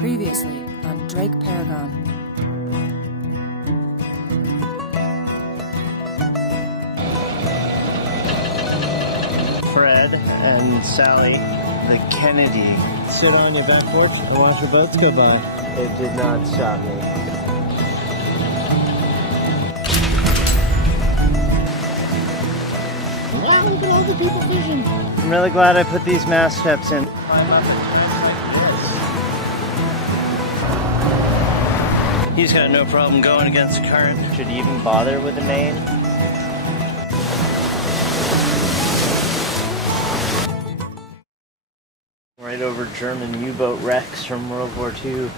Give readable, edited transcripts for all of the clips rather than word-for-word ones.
Previously on DrakeParagon. Fred and Sally, the Kennedy. Sit on your back porch and watch your boats go by. It did not stop me. Wow, look at all the people fishing. I'm really glad I put these mast steps in. He's got no problem going against the current. Should he even bother with the main? Right over German U-boat wrecks from World War II.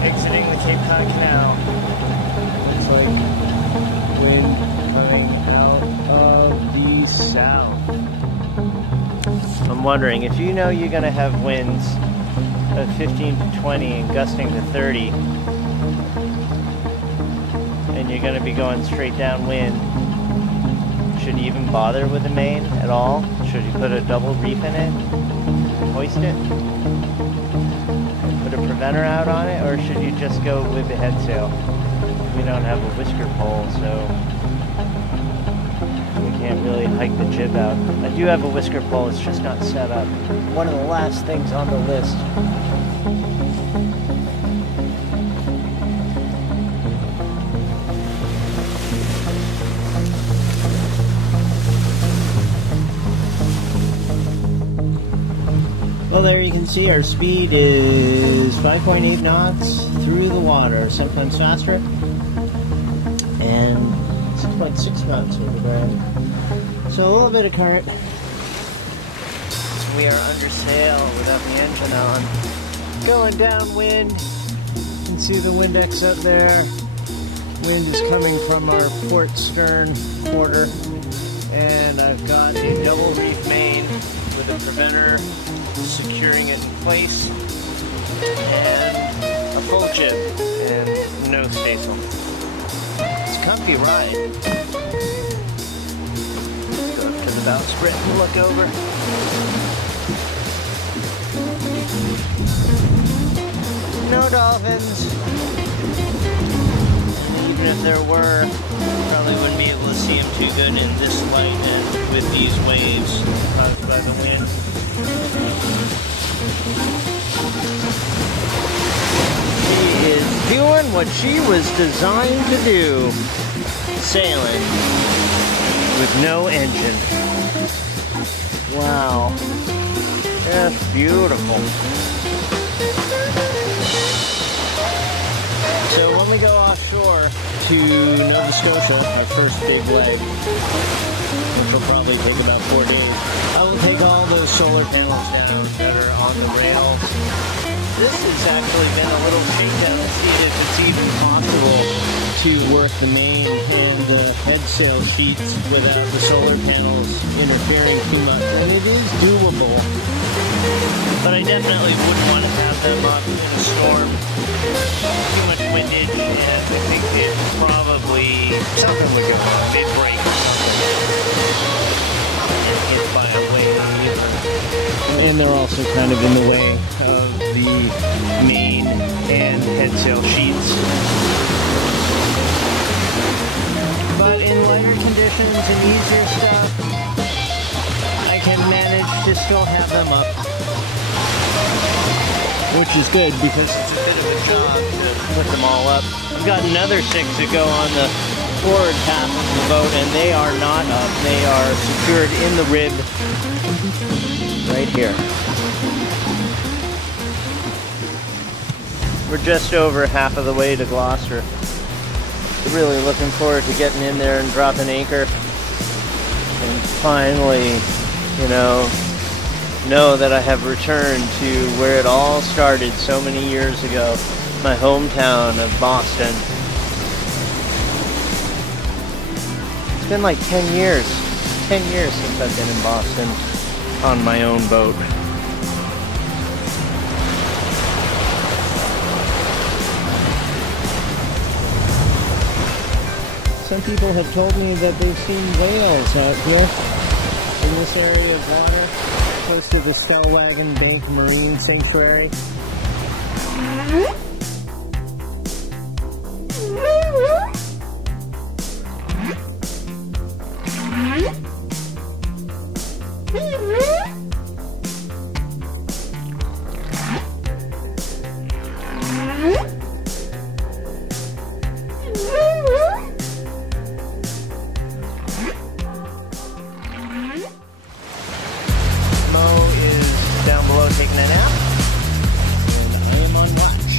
Exiting the Cape Cod Canal. It's like wind coming out of the south. I'm wondering, if you know you're going to have winds of 15 to 20 and gusting to 30, and you're going to be going straight downwind, should you even bother with the main at all? Should you put a double reef in it? Hoist it? And put a preventer out on it? Or should you just go with the head sail? We don't have a whisker pole, so we can't really hike the jib out. I do have a whisker pole, it's just not set up. One of the last things on the list. Well, there you can see our speed is 5.8 knots through the water, sometimes faster, and 6.6 knots over there. So a little bit of current. We are under sail without the engine on. Going downwind. You can see the Windex up there. Wind is coming from our port stern quarter. And I've got a double reef main with a preventer securing it in place, and a full jib, and no staysail. It's a comfy ride. Go up to the bowsprit and look over. No dolphins. Even if there were, probably wouldn't be able to see them too good in this light and with these waves caused by the wind. She is doing what she was designed to do. Sailing with no engine. Wow. That's beautiful. So when we go offshore to Nova Scotia, our first big leg, which will probably take about 4 days, I will take all those solar panels down that are on the rails. This has actually been a little shakedown to see if it's even possible to work the main and the head sail sheets without the solar panels interfering too much. And it is doable. But I definitely wouldn't want to have them up in a storm. Too much windage, and I think it probably, something would go wrong. It'd break or something. And hit by a wave. And they're also kind of in the way of the main and head sail sheets. But in lighter conditions and easier stuff, I can manage to still have them up. Which is good because it's a bit of a job to put them all up. I've got another 6 that go on the forward half of the boat, and they are not up. They are secured in the rib right here. We're just over half of the way to Gloucester. Really looking forward to getting in there and dropping anchor and finally, you know, know that I have returned to where it all started so many years ago, my hometown of Boston. It's been like 10 years. 10 years since I've been in Boston on my own boat. Some people have told me that they've seen whales out here in this area of water, close to the Stellwagen Bank Marine Sanctuary. Taking a nap, and I am on watch.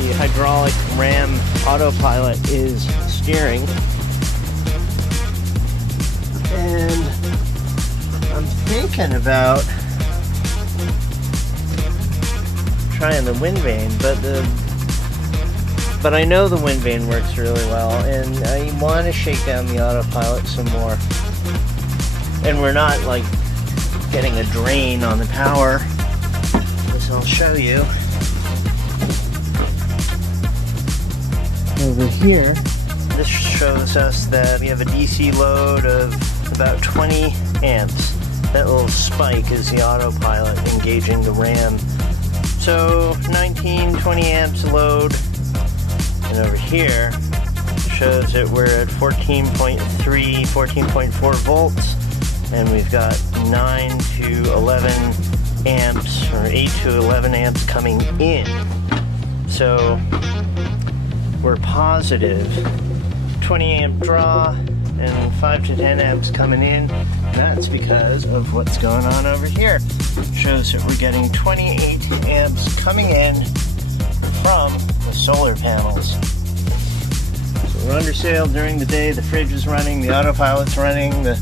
The hydraulic ram autopilot is steering, and I'm thinking about trying the wind vane, but I know the wind vane works really well, and I want to shake down the autopilot some more. And we're not like getting a drain on the power, as I'll show you. Over here, this shows us that we have a DC load of about 20 amps. That little spike is the autopilot engaging the ram. So 19, 20 amps load. And over here, shows that we're at 14.3, 14.4 volts. And we've got 9 to 11 amps, or 8 to 11 amps coming in. So we're positive 20 amp draw and 5 to 10 amps coming in. That's because of what's going on over here. It shows that we're getting 28 amps coming in from the solar panels. So we're under sail during the day, the fridge is running, the autopilot's running, the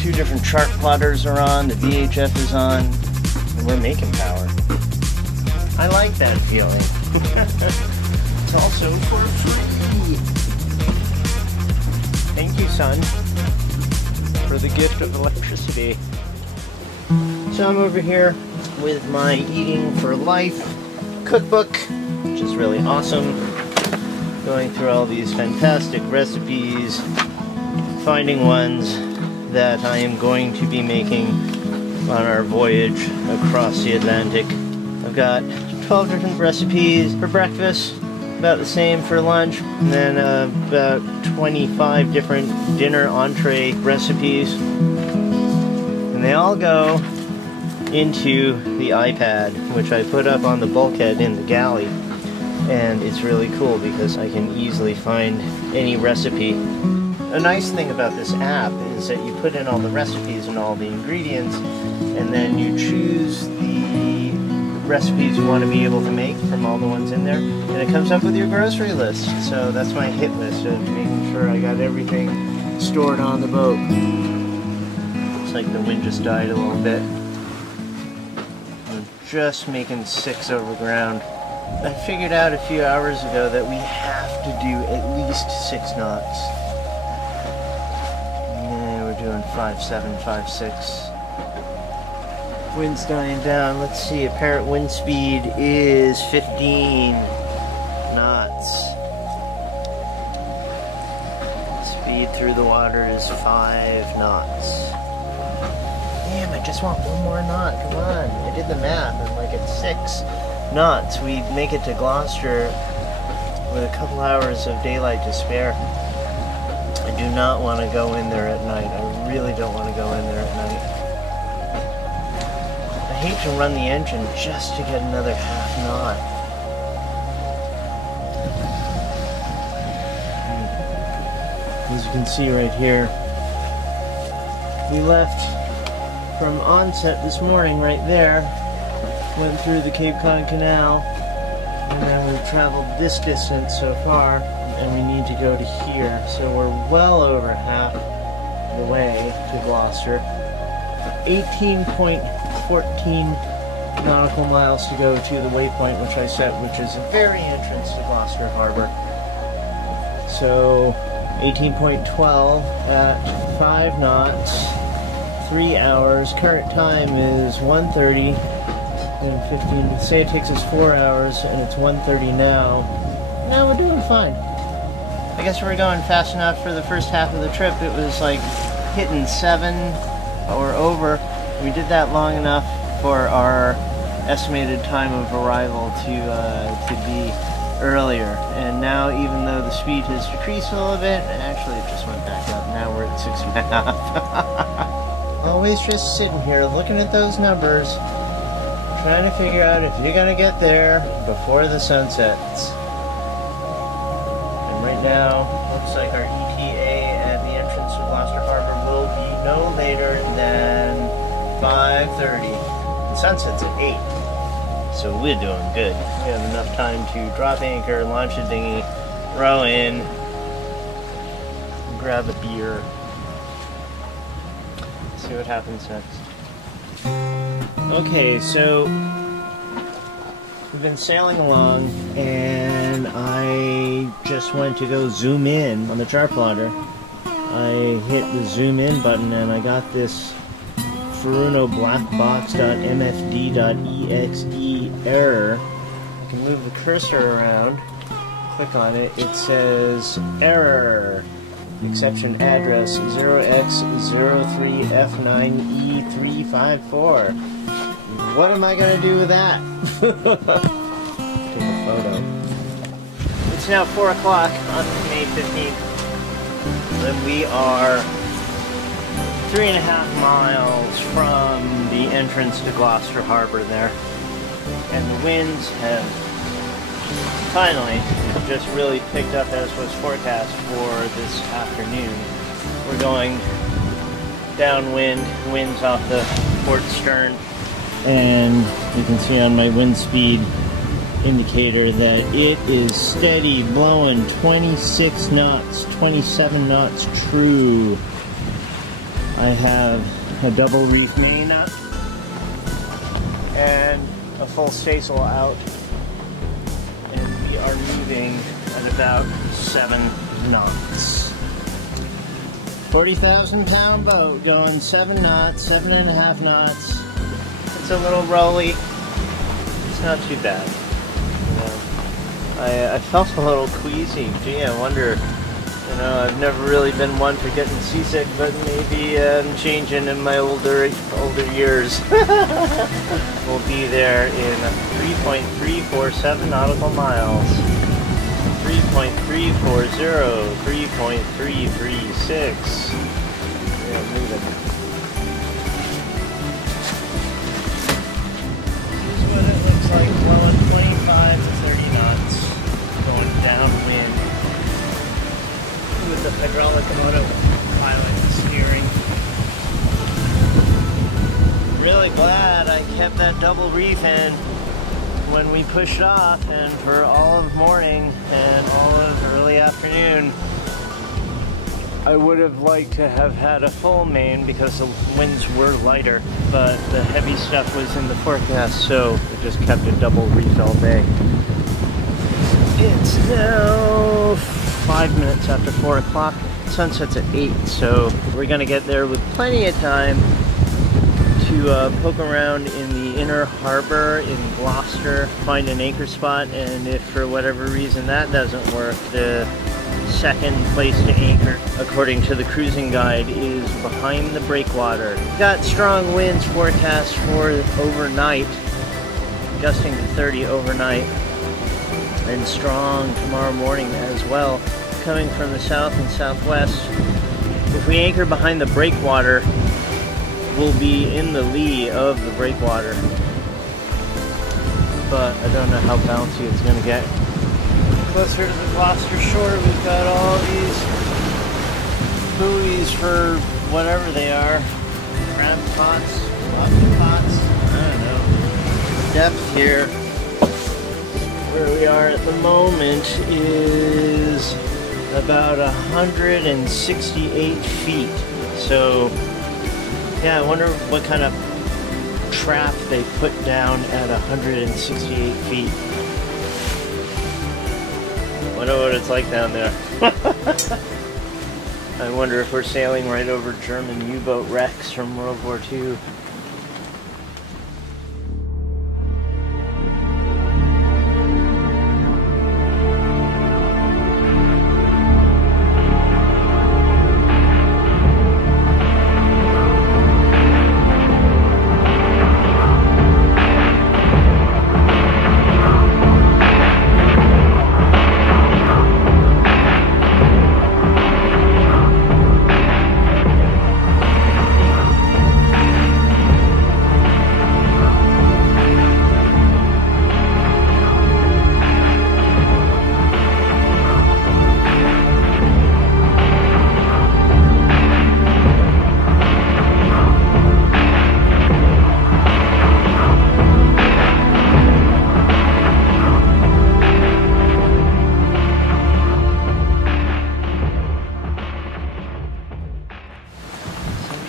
2 different chart plotters are on, the VHF is on, and we're making power. I like that feeling. It's also for free. Thank you, son, for the gift of electricity. So I'm over here with my Eating for Life cookbook, which is really awesome. Going through all these fantastic recipes, finding ones that I am going to be making on our voyage across the Atlantic. I've got 12 different recipes for breakfast, about the same for lunch, and then about 25 different dinner entree recipes. And they all go into the iPad, which I put up on the bulkhead in the galley. And it's really cool because I can easily find any recipe. A nice thing about this app is that you put in all the recipes and all the ingredients, and then you choose the recipes you want to be able to make from all the ones in there, and it comes up with your grocery list. So that's my hit list of making sure I got everything stored on the boat. Looks like the wind just died a little bit. We're just making 6 over ground. I figured out a few hours ago that we have to do at least 6 knots. Doing 5.7, 5.6. Wind's dying down. Let's see, apparent wind speed is 15 knots. Speed through the water is 5 knots. Damn, I just want one more knot. Come on. I did the math, and like at 6 knots, we make it to Gloucester with a couple hours of daylight to spare. I do not want to go in there at night. I really don't want to go in there at night. I hate to run the engine just to get another half knot. As you can see right here, we left from onset this morning right there, went through the Cape Cod Canal, and then we've traveled this distance so far, and we need to go to here. So we're well over half the way to Gloucester. 18.14 nautical miles to go to the waypoint which I set, which is the very entrance to Gloucester Harbor. So 18.12 at 5 knots, 3 hours. Current time is 1:30 and 15. Say it takes us 4 hours and it's 1:30 now. Now we're doing fine. I guess we're going fast enough for the first half of the trip. It was like hitting 7 or over. We did that long enough for our estimated time of arrival to be earlier. And now, even though the speed has decreased a little bit, actually it just went back up. Now we're at 6.5. Always just sitting here looking at those numbers, trying to figure out if you're gonna get there before the sun sets. And right now, looks like our ETA at the entrance to Gloucester Harbor will be no later than 5:30. The sun sets at 8. So we're doing good. We have enough time to drop anchor, launch a dinghy, row in, grab a beer, see what happens next. Okay, so we've been sailing along and I just went to go zoom in on the chart plotter. I hit the zoom in button and I got this Furuno blackbox.mfd.exe error. You can move the cursor around, click on it, it says error, exception address 0x03F9E354. What am I going to do with that? Take a photo. It's now 4 o'clock on May 15th. And we are 3.5 miles from the entrance to Gloucester Harbor there. And the winds have finally just really picked up as was forecast for this afternoon. We're going downwind, winds off the port stern. And you can see on my wind speed indicator that it is steady, blowing 26 knots, 27 knots true. I have a double reef main up and a full staysail out, and we are moving at about 7 knots. 40,000 pound boat going 7 knots, 7.5 knots. It's a little rolly. It's not too bad. You know, I felt a little queasy. Gee, I wonder. You know, I've never really been one for getting seasick, but maybe I'm changing in my older years. We'll be there in 3.347 nautical miles. 3.340, 3.336. Yeah, moving. Here's what it looks like, blowing 25 to 30 knots, going downwind. With the hydraulic autopilot steering. Really glad I kept that double reef in when we pushed off, and for all of morning and all of early afternoon. I would have liked to have had a full main because the winds were lighter, but the heavy stuff was in the forecast, so it just kept a double reef all day. It's now 5 minutes after 4 o'clock. Sunset's at 8, so we're gonna get there with plenty of time to poke around in the inner harbor in Gloucester, find an anchor spot, and if for whatever reason that doesn't work, the second place to anchor, according to the cruising guide, is behind the breakwater. Got strong winds forecast for overnight, gusting to 30 overnight, and strong tomorrow morning as well, coming from the south and southwest. If we anchor behind the breakwater, we'll be in the lee of the breakwater, but I don't know how bouncy it's going to get. Closer to the Gloucester shore, we've got all these buoys for whatever they are. Crab pots, lobster pots, I don't know. The depth here, where we are at the moment, is about 168 feet. So, yeah, I wonder what kind of trap they put down at 168 feet. Wonder what it's like down there. I wonder if we're sailing right over German U-boat wrecks from World War II.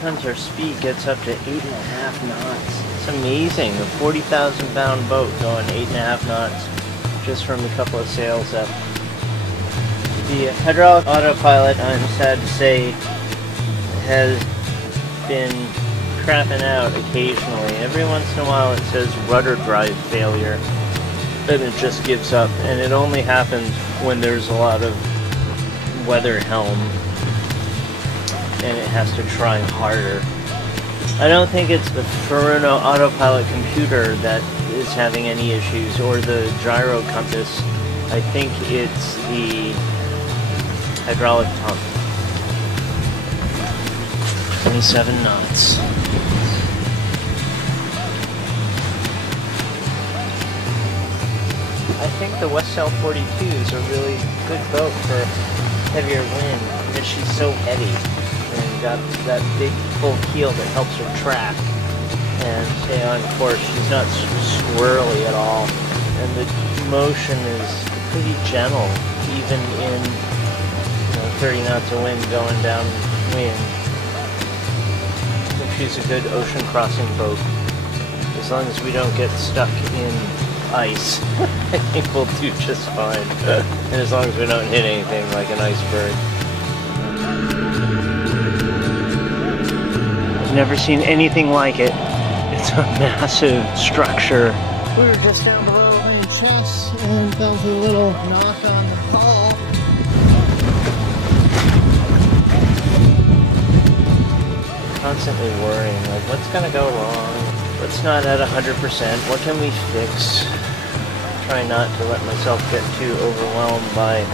Sometimes our speed gets up to 8.5 knots. It's amazing, a 40,000 pound boat going 8.5 knots just from a couple of sails up. The hydraulic autopilot, I'm sad to say, has been crapping out occasionally. Every once in a while it says rudder drive failure, and it just gives up. And it only happens when there's a lot of weather helm and it has to try harder. I don't think it's the Furuno autopilot computer that is having any issues, or the gyro compass. I think it's the hydraulic pump. 27 knots. I think the Westsail 42 is a really good boat for heavier wind, because she's so heavy. And got that big full keel that helps her track and stay on course. She's not squirrely at all, and the motion is pretty gentle, even in 30 knots of wind going downwind. I think she's a good ocean crossing boat, as long as we don't get stuck in ice. I think we'll do just fine, and as long as we don't hit anything like an iceberg. Never seen anything like it. It's a massive structure. We were just down below playing chess and felt a little knock on the ball. Constantly worrying, like, what's gonna go wrong? What's not at 100%? What can we fix? Try not to let myself get too overwhelmed by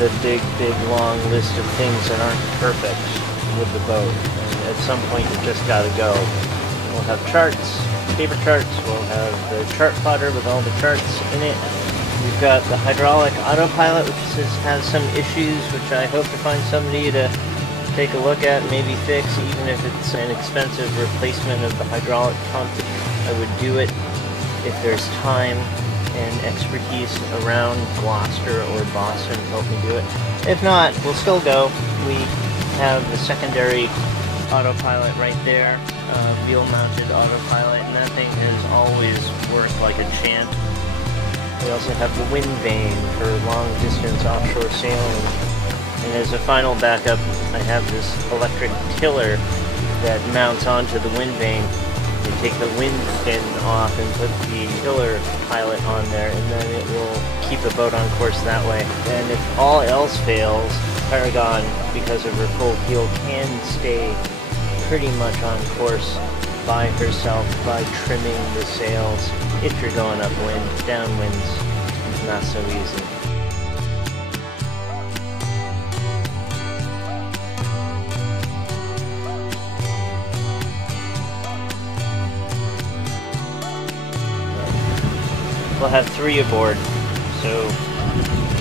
the big, long list of things that aren't perfect with the boat. At some point you just gotta go. We'll have charts, paper charts, we'll have the chart plotter with all the charts in it. We've got the hydraulic autopilot, which has some issues, which I hope to find somebody to take a look at, maybe fix, even if it's an expensive replacement of the hydraulic pump. I would do it if there's time and expertise around Gloucester or Boston to help me do it. If not, we'll still go. We have the secondary autopilot right there, wheel-mounted autopilot, and that thing has always worked like a champ. We also have the wind vane for long-distance offshore sailing, and as a final backup, I have this electric tiller that mounts onto the wind vane. You take the wind fin off and put the tiller pilot on there, and then it will keep the boat on course that way. And if all else fails, Paragon, because of her full keel, can stay pretty much on course by herself by trimming the sails. If you're going upwind, downwind's not so easy. We'll have 3 aboard, so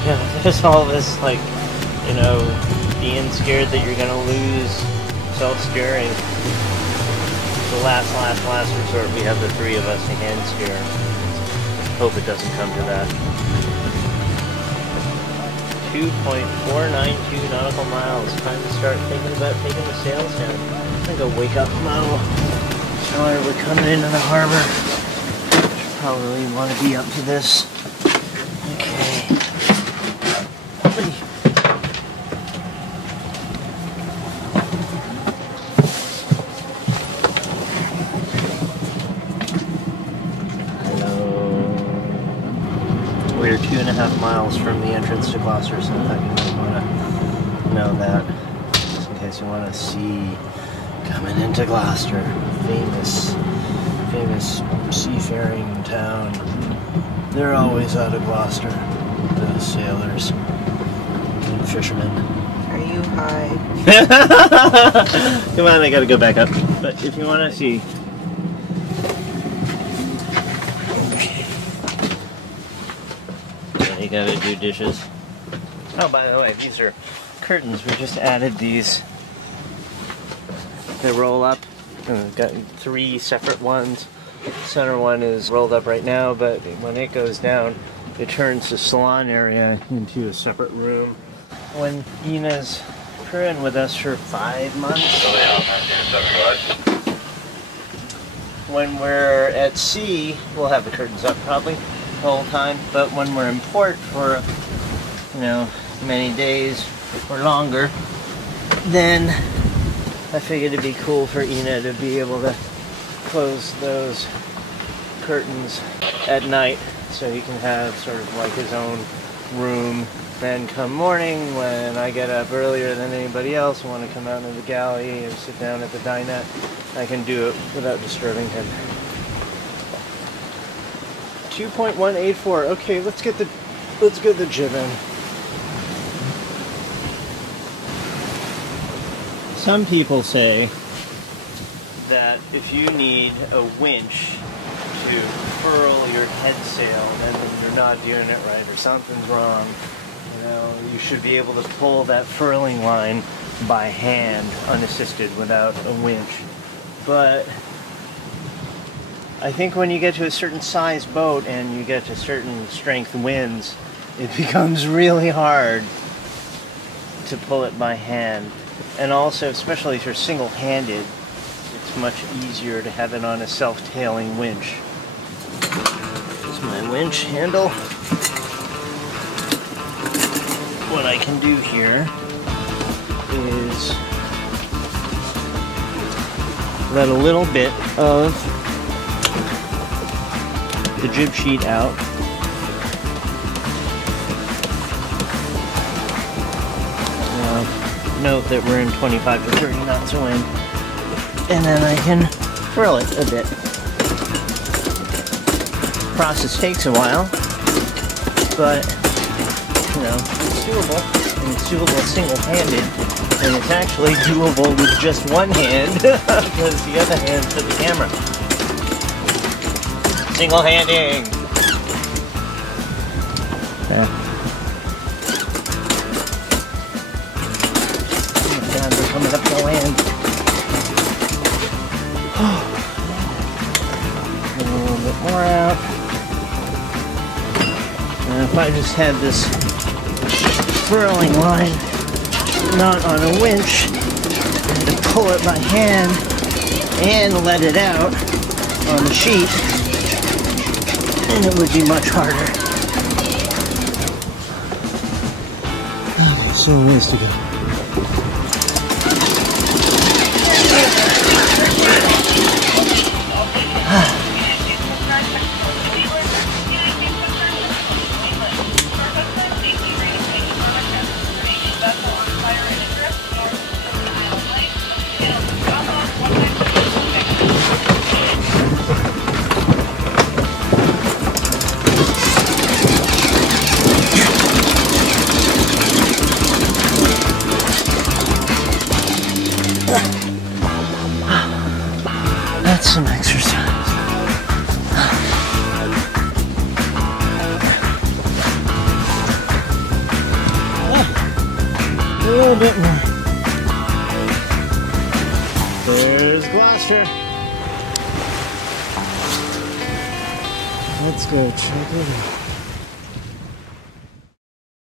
yeah, there's all this, like, being scared that you're gonna lose self-steering. The last resort, we have the 3 of us to hand steer. Hope it doesn't come to that. 2.492 nautical miles. Time to start thinking about taking the sails down. I think I'll wake up Mo. Tell her we're coming into the harbor. She'll probably want to be up to this. Okay. We're 2.5 miles from the entrance to Gloucester, so I thought you might want to know that, just in case you want to see coming into Gloucester, famous seafaring town. They're always out of Gloucester, the sailors and fishermen. Are you high? Come on, I gotta go back up. But if you want to see. You gotta do dishes. Oh, by the way, these are curtains. We just added these. They roll up. We've got 3 separate ones. The center one is rolled up right now, but when it goes down, it turns the salon area into a separate room. When Ina's crewing with us for 5 months, when we're at sea, we'll have the curtains up probably the whole time, but when we're in port for, you know, many days or longer, then I figured it'd be cool for Ina to be able to close those curtains at night so he can have sort of like his own room. Then come morning, when I get up earlier than anybody else and want to come out into the galley or sit down at the dinette, I can do it without disturbing him. 2.184. Okay, let's get the jib in. Some people say that if you need a winch to furl your head sail, then you're not doing it right or something's wrong. You know, you should be able to pull that furling line by hand, unassisted, without a winch. But I think when you get to a certain size boat and you get to certain strength winds, it becomes really hard to pull it by hand. And also, especially if you're single-handed, it's much easier to have it on a self-tailing winch. Here's my winch handle. What I can do here is let a little bit of the jib sheet out. Now, note that we're in 25 to 30 knots of wind. And then I can furl it a bit. The process takes a while, but you know, it's doable. And it's doable single-handed, and it's actually doable with just one hand because the other hand's for the camera. Single-handing. Yeah. Oh my God, we're coming up to land. A little bit more out. And if I just had this furling line not on a winch, and to pull it by hand and let it out on the sheet, then it would be much harder. So ways to go. That's some exercise. A little bit more. There's Gloucester. Let's go check it out.